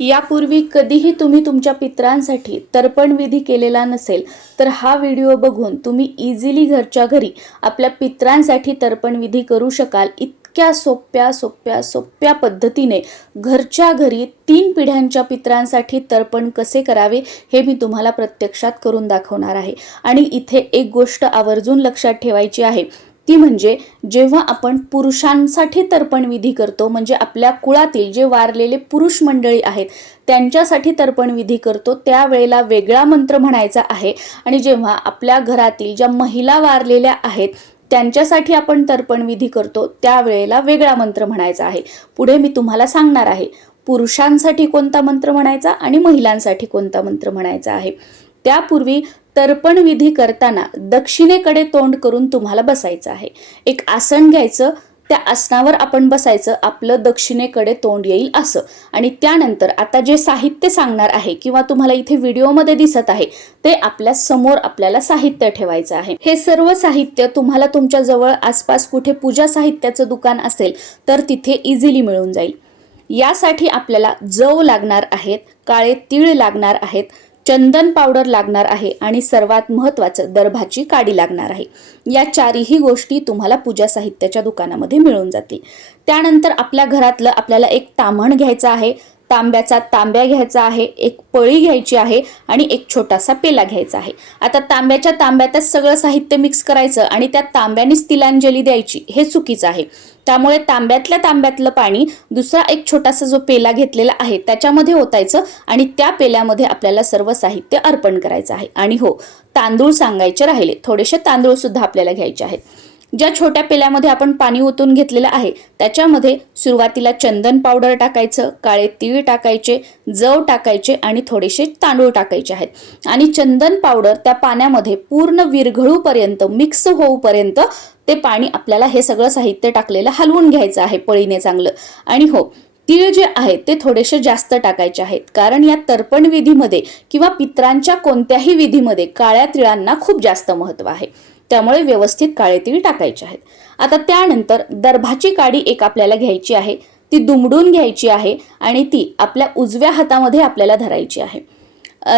यापूर्वी कधीही तुम्ही तुमच्या पित्रांसाठी तर्पण विधी केलेला नसेल तर हा व्हिडिओ बघून तुम्ही इझिली घरच्या घरी आपल्या पित्रांसाठी तर्पण विधी करू शकाल इतक्या सोप्या सोप्या सोप्या पद्धतीने घरच्या घरी तीन पिढ्यांच्या पित्रांसाठी तर्पण कसे करावे हे मी तुम्हाला प्रत्यक्षात करून दाखवणार आहे. आणि इथे एक गोष्ट आवर्जून लक्षात ठेवायची आहे. ती म्हणजे जेव्हा आपण पुरुषांसाठी तर्पण विधी करतो म्हणजे आपल्या कुळातील जे वारलेले पुरुष मंडळी आहेत त्यांच्यासाठी तर्पण विधी करतो त्यावेळेला वेगळा मंत्र म्हणायचा आहे. आणि जेव्हा आपल्या घरातील ज्या महिला वारलेल्या आहेत त्यांच्यासाठी आपण तर्पण विधी करतो त्यावेळेला वेगळा मंत्र म्हणायचा आहे. पुढे मी तुम्हाला सांगणार आहे पुरुषांसाठी कोणता मंत्र म्हणायचा आणि महिलांसाठी कोणता मंत्र म्हणायचा आहे. त्यापूर्वी तर्पण विधी करताना दक्षिणेकडे तोंड करून तुम्हाला बसायचं आहे. एक आसन घ्यायचं त्या आसनावर आपण बसायचं आपलं दक्षिणेकडे तोंड येईल असं. आणि त्यानंतर आता जे साहित्य सांगणार आहे किंवा तुम्हाला इथे व्हिडिओमध्ये दिसत आहे ते आपल्यासमोर आपल्याला साहित्य ठेवायचं आहे. हे सर्व साहित्य तुम्हाला तुमच्या जवळ आसपास कुठे पूजा साहित्याचं दुकान असेल तर तिथे इझिली मिळून जाईल. यासाठी आपल्याला जव लागणार आहेत काळे तीळ लागणार आहेत चंदन पावडर लागणार आहे आणि सर्वात महत्त्वाचं दर्भाची काडी लागणार आहे. या चारही गोष्टी तुम्हाला पूजा साहित्याच्या दुकानामध्ये मिळून जातील. त्यानंतर आपल्या घरातलं आपल्याला एक ताम्हण घ्यायचं आहे. तांब्याचा तांब्या घ्यायचा आहे एक पळी घ्यायची आहे आणि एक छोटासा पेला घ्यायचा आहे. आता तांब्याच्या तांब्यातच सगळं साहित्य मिक्स करायचं आणि त्या तांब्यानेच तिलांजली द्यायची हे चुकीचं आहे. त्यामुळे तांब्यातल्या तांब्यातलं पाणी दुसरा एक छोटासा जो पेला घेतलेला आहे त्याच्यामध्ये ओतायचं आणि त्या पेल्यामध्ये आपल्याला सर्व साहित्य अर्पण करायचं आहे. आणि हो तांदूळ सांगायचे राहिले थोडेसे तांदूळ सुद्धा आपल्याला घ्यायचे आहेत. ज्या छोट्या पेल्यामध्ये आपण पाणी ओतून घेतलेलं आहे त्याच्यामध्ये सुरुवातीला चंदन पावडर टाकायचं काळे तीळ टाकायचे जव टाकायचे आणि थोडेसे तांदूळ टाकायचे आहेत. आणि चंदन पावडर त्या पाण्यामध्ये पूर्ण विरघळूपर्यंत मिक्स होऊपर्यंत ते पाणी आपल्याला हे सगळं साहित्य टाकलेलं हलवून घ्यायचं आहे पळीने चांगलं. आणि हो तीळ जे आहेत ते थोडेसे जास्त टाकायचे आहेत. कारण या तर्पण विधीमध्ये किंवा पित्रांच्या कोणत्याही विधीमध्ये काळ्या तिळांना खूप जास्त महत्त्व आहे. त्यामुळे व्यवस्थित काळे तीळ टाकायचे आहेत. आता त्यानंतर दर्भाची काडी एक आपल्याला घ्यायची आहे. ती दुमडून घ्यायची आहे आणि ती आपल्या उजव्या हातामध्ये आपल्याला धरायची आहे.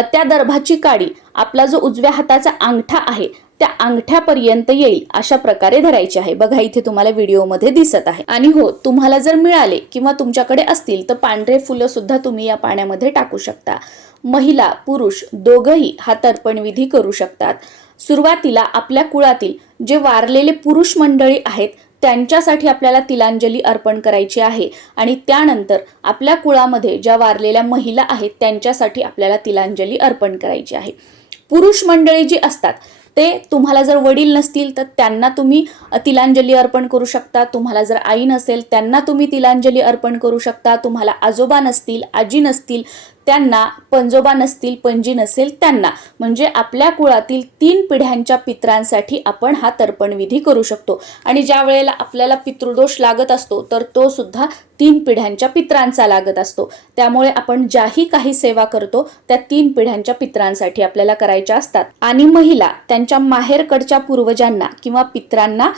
त्या दर्भाची काडी आपला जो उजव्या हाताचा अंगठा आहे त्या अंगठ्यापर्यंत येईल अशा प्रकारे धरायची आहे. बघा इथे तुम्हाला व्हिडिओमध्ये दिसत आहे. आणि हो तुम्हाला जर मिळाले किंवा तुमच्याकडे असतील तर पांढरे फुलं सुद्धा तुम्ही या पाण्यामध्ये टाकू शकता. महिला पुरुष दोघंही हा तर्पण विधी करू शकतात. सुरुवातीला आपल्या कुळातील जे वारलेले पुरुष मंडळी आहेत त्यांच्यासाठी आपल्याला तिलांजली अर्पण करायची आहे. आणि त्यानंतर आपल्या कुळामध्ये ज्या वारलेल्या महिला आहेत त्यांच्यासाठी आपल्याला तिलांजली अर्पण करायची आहे. पुरुष मंडळी जी असतात ते तुम्हाला जर वडील नसतील तर त्यांना तुम्ही तिलांजली अर्पण करू शकता. तुम्हाला जर आई नसेल त्यांना तुम्ही तिलांजली अर्पण करू शकता. तुम्हाला आजोबा नसतील आजी नसतील त्यांना पंजोबा नसतील पणजी नसेल त्यांना. म्हणजे आपल्या कुळातील तीन पिढ्यांच्या पित्रांसाठी आपण हा तर्पणविधी करू शकतो. आणि ज्या वेळेला आपल्याला पितृदोष लागत असतो तर तो सुद्धा तीन पिढ्यांच्या पित्रांचा लागत असतो. त्यामुळे आपण ज्याही काही सेवा करतो त्या तीन पिढ्यांच्या पित्रांसाठी आपल्याला करायच्या असतात. आणि महिला त्यांच्या माहेरकडच्या पूर्वजांना किंवा पित्रांना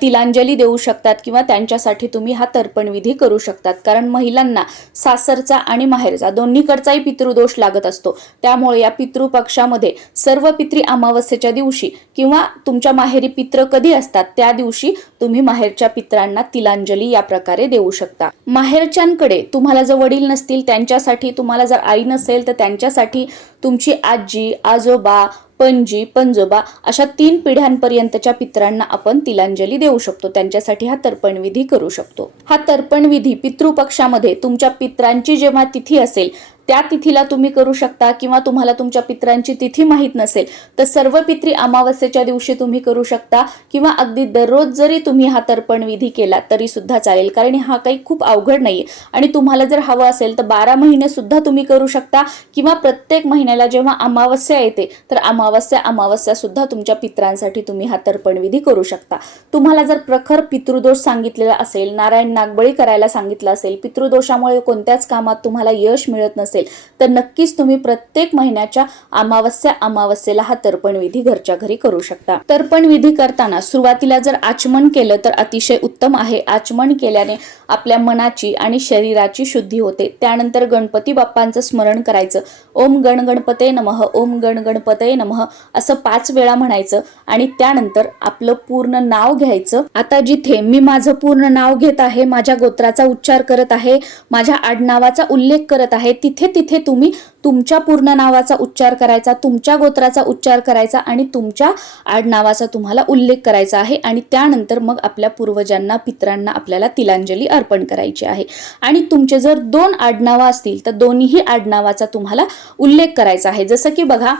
तिलांजली देऊ शकतात किंवा त्यांच्यासाठी तुम्ही हा तर्पणविधी करू शकतात. कारण महिलांना सासरचा आणि माहेरचा दोन्हीकडचा दोन्हीकडचाही पितृदोष लागत असतो. त्यामुळे या पितृपक्षामध्ये सर्व पित्री अमावस्येच्या दिवशी किंवा तुमच्या माहेरी पित्र कधी असतात त्या दिवशी तुम्ही माहेरच्या पित्रांना तिलांजली या प्रकारे देऊ शकता. माहेरच्यांकडे तुम्हाला जर वडील नसतील त्यांच्यासाठी तुम्हाला जर आई नसेल तर त्यांच्यासाठी तुमची आजी आजोबा पणजी पंजोबा अशा तीन पिढ्यांपर्यंतच्या पित्रांना आपण तिलांजली देऊ शकतो. त्यांच्यासाठी हा तर्पण विधी करू शकतो. हा तर्पण विधी पितृपक्षामध्ये तुमच्या पित्रांची जेव्हा तिथी असेल त्या तिथीला तुम्ही करू शकता किंवा तुम्हाला तुमच्या पित्रांची तिथी माहीत नसेल तर सर्व पित्री अमावस्येच्या दिवशी तुम्ही करू शकता किंवा अगदी दररोज जरी तुम्ही हा तर्पण विधी केला तरी सुद्धा चालेल कारण हा काही खूप अवघड नाही आणि तुम्हाला जर हवं असेल तर बारा महिने सुद्धा तुम्ही करू शकता किंवा प्रत्येक महिन्याला जेव्हा अमावस्या येते तर अमावस्या अमावस्या सुद्धा तुमच्या पित्रांसाठी तुम्ही हा तर्पण विधी करू शकता. तुम्हाला जर प्रखर पितृदोष सांगितलेला असेल नारायण नागबळी करायला सांगितलं असेल पितृदोषामुळे कोणत्याच कामात तुम्हाला यश मिळत नसेल असेल तर नक्कीच तुम्ही प्रत्येक महिन्याच्या अमावस्या अमावस्येला हा तर्पण विधी घरच्या घरी करू शकता. तर्पण विधी करताना सुरुवातीला जर आचमन केलं तर अतिशय उत्तम आहे. आचमन केल्याने आपल्या मनाची आणि शरीराची शुद्धी होते. त्यानंतर गणपती बाप्पांचं स्मरण करायचं. ओम गण गणपते नमः ओम गण गणपते नमः असं पाच वेळा म्हणायचं आणि त्यानंतर आपलं पूर्ण नाव घ्यायचं. आता जिथे मी माझं पूर्ण नाव घेत आहे माझ्या गोत्राचा उच्चार करत आहे माझ्या आडनावाचा उल्लेख करत आहे तिथे तिथे तुम्ही तुमच्या पूर्ण नावाचा उच्चार करायचा तुमच्या गोत्राचा उच्चार करायचा आणि तुमच्या आडनावाचा तुम्हाला उल्लेख करायचा आहे आणि त्यानंतर मग आपल्या पूर्वजांना पित्रांना आपल्याला तिलांजली अर्पण करायची आहे. आणि तुमचे जर दोन आडनावं असतील तर दोन्हीही आडनावाचा तुम्हाला उल्लेख करायचा आहे. जसं की बघा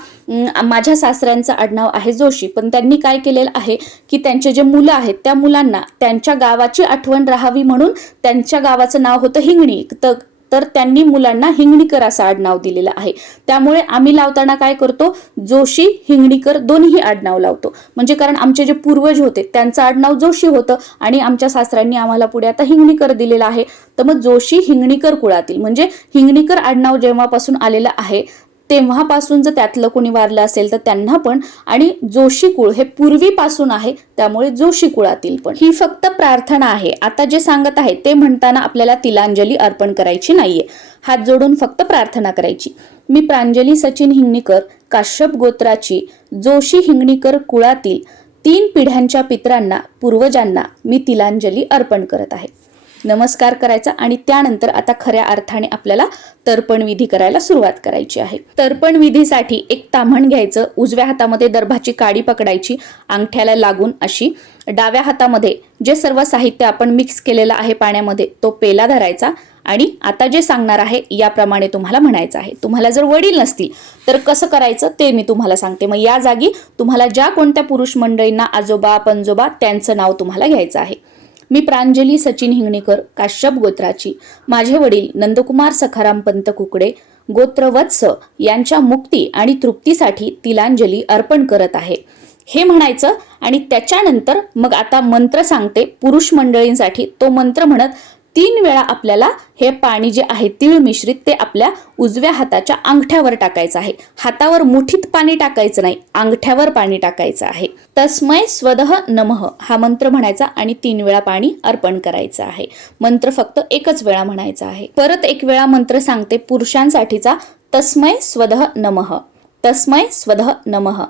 माझ्या सासऱ्यांचं आडनाव आहे जोशी पण त्यांनी काय केलेलं आहे की त्यांचे जे मुलं आहेत त्या मुलांना त्यांच्या गावाची आठवण राहावी म्हणून त्यांच्या गावाचं नाव होतं हिंगणी. तर तर त्यांनी मुलांना हिंगणीकर असं आडनाव दिलेलं आहे. त्यामुळे आम्ही लावताना काय करतो जोशी हिंगणीकर दोन्ही आडनाव लावतो. म्हणजे कारण आमचे जे पूर्वज होते त्यांचं आडनाव जोशी होतं आणि आमच्या सासऱ्यांनी आम्हाला पुढे आता हिंगणीकर दिलेलं आहे. तर मग जोशी हिंगणीकर कुळातील म्हणजे हिंगणीकर आडनाव जेव्हापासून आलेलं आहे तेव्हापासून जर त्यातलं कोणी वारलं असेल तर त्यांना पण. आणि जोशी कुळ हे पूर्वीपासून आहे त्यामुळे जोशी कुळातील पण. ही फक्त प्रार्थना आहे. आता जे सांगत आहे ते म्हणताना आपल्याला तिलांजली अर्पण करायची नाहीये. हात जोडून फक्त प्रार्थना करायची. मी प्रांजली सचिन हिंगणीकर काश्यप गोत्राची जोशी हिंगणीकर कुळातील तीन पिढ्यांच्या पित्रांना पूर्वजांना मी तिलांजली अर्पण करत आहे. नमस्कार करायचा आणि त्यानंतर आता खऱ्या अर्थाने आपल्याला तर्पण विधी करायला सुरुवात करायची आहे. तर्पण विधीसाठी एक ताम्हण घ्यायचं उजव्या हातामध्ये दर्भाची काडी पकडायची अंगठ्याला लागून अशी. डाव्या हातामध्ये जे सर्व साहित्य आपण मिक्स केलेलं आहे पाण्यामध्ये तो पेला धरायचा आणि आता जे सांगणार आहे याप्रमाणे तुम्हाला म्हणायचं आहे. तुम्हाला जर वडील नसतील तर कसं करायचं ते मी तुम्हाला सांगते. मग या जागी तुम्हाला ज्या कोणत्या पुरुष मंडळींना आजोबा पणजोबा त्यांचं नाव तुम्हाला घ्यायचं आहे. मी प्रांजली सचिन हिंगणेकर काश्यप गोत्राची माझे वडील नंदकुमार सखाराम पंत कुकडे गोत्रवत्स यांच्या मुक्ती आणि तृप्तीसाठी तिलांजली अर्पण करत आहे. हे म्हणायचं आणि त्याच्यानंतर मग आता मंत्र सांगते पुरुष मंडळींसाठी. तो मंत्र म्हणत तीन वेळा आपल्याला हे पाणी जे आहे तीळ मिश्रित ते आपल्या उजव्या हाताच्या अंगठ्यावर टाकायचं आहे. हातावर मुठीत पाणी टाकायचं नाही अंगठ्यावर पाणी टाकायचं आहे. तस्मय स्वदह नमः हा मंत्र म्हणायचा आणि तीन वेळा पाणी अर्पण करायचं आहे. मंत्र फक्त एकच वेळा म्हणायचा आहे. परत एक वेळा मंत्र सांगते पुरुषांसाठीचा तस्मय स्वदह नमः. तस्मय स्वदह नमः.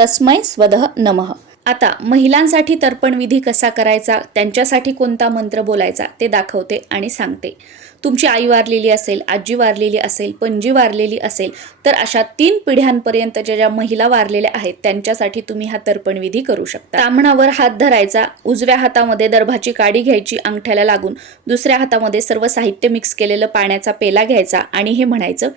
तस्मय स्वदह नमः. आता महिलांसाठी तर्पणविधी कसा करायचा? त्यांच्यासाठी कोणता मंत्र बोलायचा? ते दाखवते आणि सांगते. तुमची आई वारलेली असेल आजी वारलेली असेल पणजी वारलेली असेल तर अशा तीन पिढ्यांपर्यंतच्या ज्या महिला वारलेल्या आहेत त्यांच्यासाठी तुम्ही हा तर्पणविधी करू शकता. तामणावर हात धरायचा उजव्या हातामध्ये दर्भाची काडी घ्यायची अंगठ्याला लागून दुसऱ्या हातामध्ये सर्व साहित्य मिक्स केलेलं पाण्याचा पेला घ्यायचा आणि हे म्हणायचं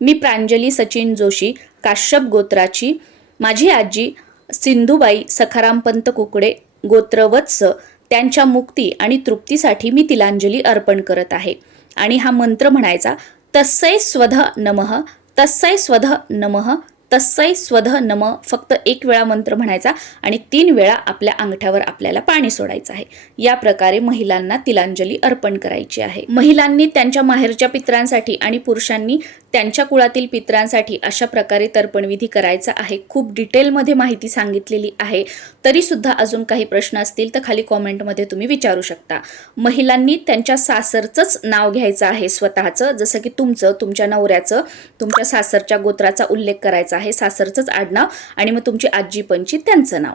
मी प्रांजली सचिन जोशी काश्यप गोत्राची माझी आजी सिंधुबाई सखारामपंत कुकडे गोत्रवत्स त्यांच्या मुक्ती आणि तृप्तीसाठी मी तिलांजली अर्पण करत आहे. आणि हा मंत्र म्हणायचा तस्सै स्वध नमः तस्सै स्वध नमः तस्सै स्वध नम फक्त एक वेळा मंत्र म्हणायचा आणि तीन वेळा आपल्या अंगठ्यावर आपल्याला पाणी सोडायचं आहे. या प्रकारे महिलांना तिलांजली अर्पण करायची आहे. महिलांनी त्यांच्या माहेरच्या पित्रांसाठी आणि पुरुषांनी त्यांच्या कुळातील पित्रांसाठी अशा प्रकारे तर्पणविधी करायचा आहे. खूप डिटेलमध्ये माहिती सांगितलेली आहे. तरी सुद्धा अजून काही प्रश्न असतील तर खाली कॉमेंटमध्ये तुम्ही विचारू शकता. महिलांनी त्यांच्या सासरचंच नाव घ्यायचं आहे स्वतःचं. जसं की तुमचं तुमच्या नवऱ्याचं तुमच्या सासरच्या गोत्राचा उल्लेख करायचा आहे सासरचंच आडनाव आणि मग तुमची आजी पंची त्यांचं नाव.